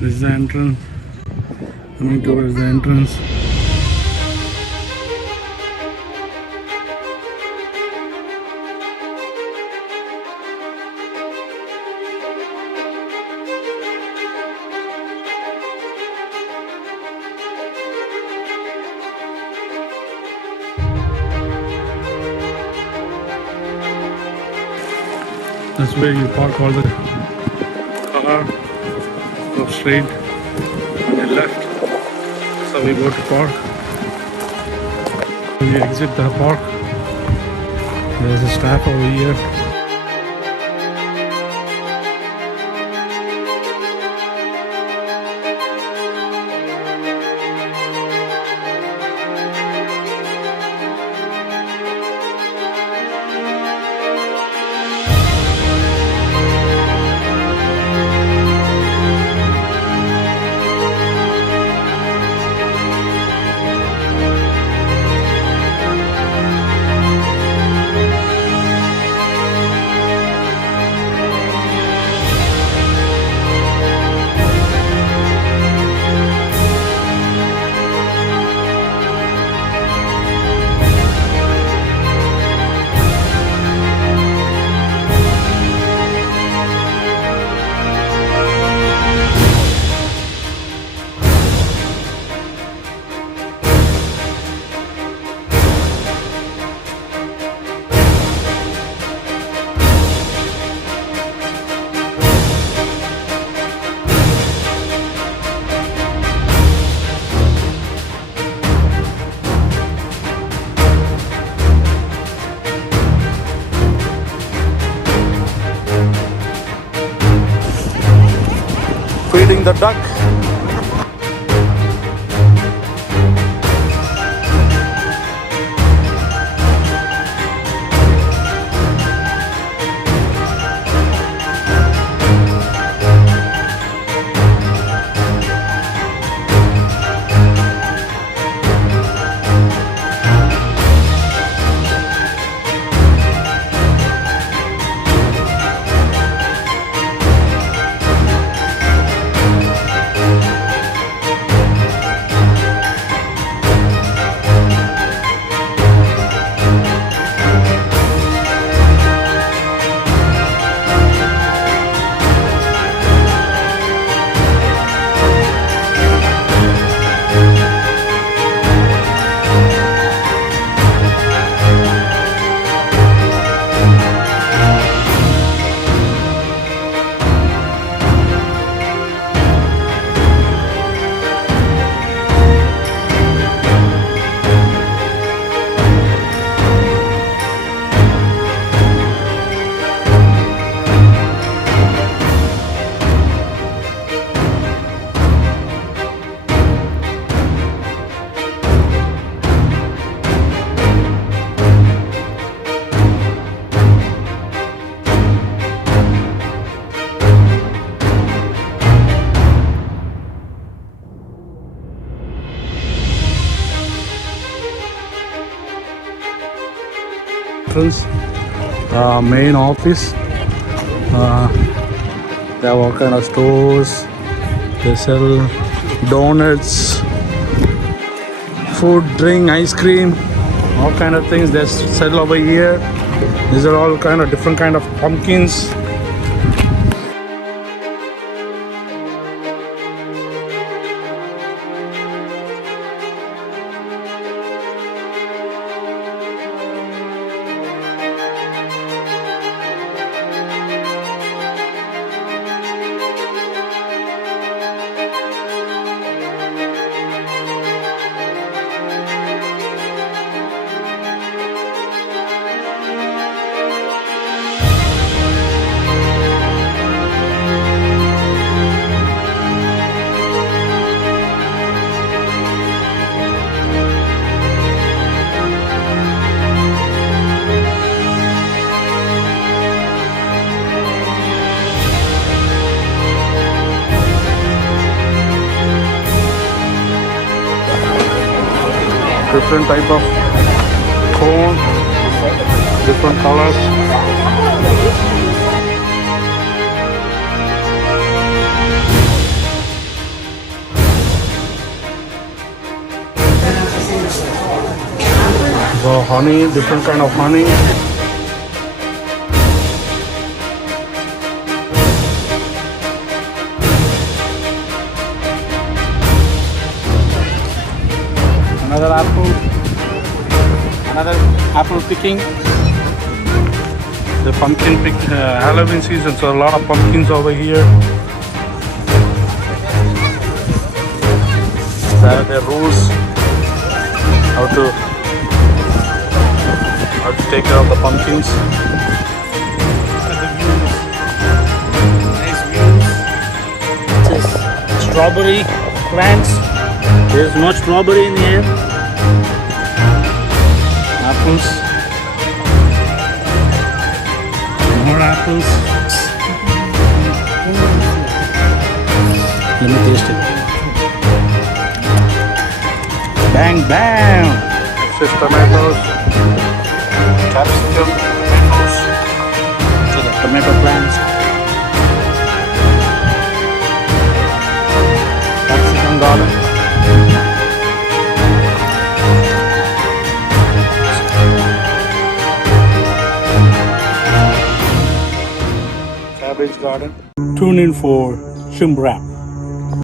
This is the entrance. Coming towards the entrance. That's where you park all the car. Go straight on the left. So we go to park. We exit the park. There's a staff over here. Feeding the duck. Main office. They have all kind of stores. They sell donuts, food, drink, ice cream, all kind of things they sell over here. These are all kind of different kind of pumpkins. Different type of cone, different colors. honey, different kind of honey. Another apple picking. The pumpkin pick, Halloween season, so a lot of pumpkins over here. There are the rules how to take care of the pumpkins. Nice views. This is strawberry plants. There's no strawberry in here. Apples. More apples. Let me taste it. Bang, bang! This is tomatoes, capsicum, tomatoes. So the tomato plants. Capsicum garden. Cabbage garden. Tune in for shrimp wrap.